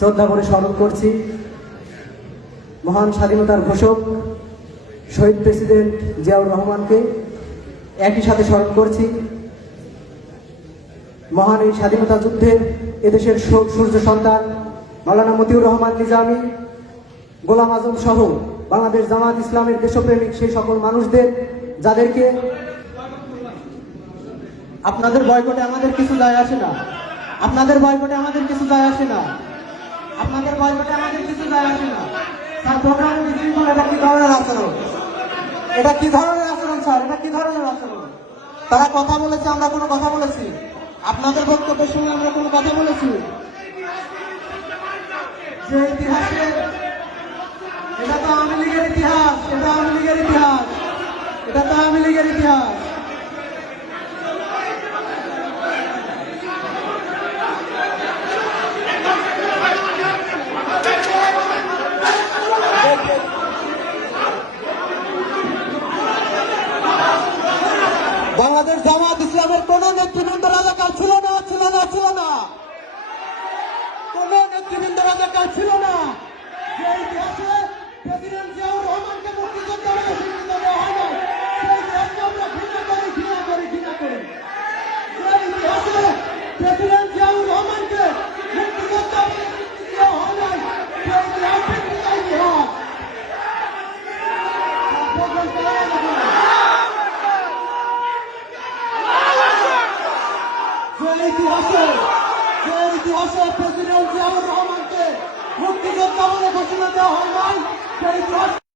শ্রদ্ধা করে স্মরণ করছি মহান স্বাধীনতার ঘোষক শহীদ প্রেসিডেন্ট জিয়াউর রহমানকে। একই সাথে স্মরণ করছি মহান এই স্বাধীনতা যুদ্ধে এদেশের সূর্য সন্তান মাওলানা মতিউর রহমান নিজামী, গোলাম আজম সহ বাংলাদেশ জামাত ইসলামের দেশপ্রেমিক সেই সকল মানুষদের, যাদেরকে আপনাদের বয়কটে আমাদের কিছু যায় আসে না, আপনাদের বয়কটে আমাদের কিছু যায় আসে না, আপনাদের বয়কটে আমাদের কিছু যায় আসে না। স্যার প্রোগ্রামে বিশৃঙ্খল, এটা কি ধরনের আচরণ? এটা কি ধরনের আচরণ স্যার? এটা কি ধরনের আচরণ? তারা কথা বলেছে, আমরা কোনো কথা বলেছি? আপনাদের বক্তব্যের সঙ্গে আমরা কোনো কথা বলেছি? যে ইতিহাসে এটা তো আওয়ামী লীগের ইতিহাস, এটা আওয়ামী লীগের ইতিহাস, এটা তো আওয়ামী লীগের ইতিহাস। বাংলাদেশ জামাত ইসলামের কোন নেতৃবৃন্দ রাজাকার ছিল না, ছিল না, ছিল না, কোন নেতৃবৃন্দ রাজাকার ছিল না। যে ইতিহাসে প্রেসিডেন্ট জিয়াউর রহমানকে মুক্তিযোদ্ধা বলে স্বীকৃতি দেওয়া হয় না, সেই ইতিহাসকে আমরা ঘৃণা করি, ঘৃণা করি, ঘৃণা করি। যে ইতিহাসে প্রেসিডেন্ট জিয়াউর রহমানকে মুক্তিযোদ্ধা বলে স্বীকৃতি দেওয়া হয় না, সেই ইতিহাস বিকৃত ইতিহাস। যে ইতিহাসে প্রেসিডেন্ট জিয়াউর রহমানকে মুক্তিযোদ্ধা বলে ঘোষণা দেওয়া হয় নাই, সেই ইতিহাস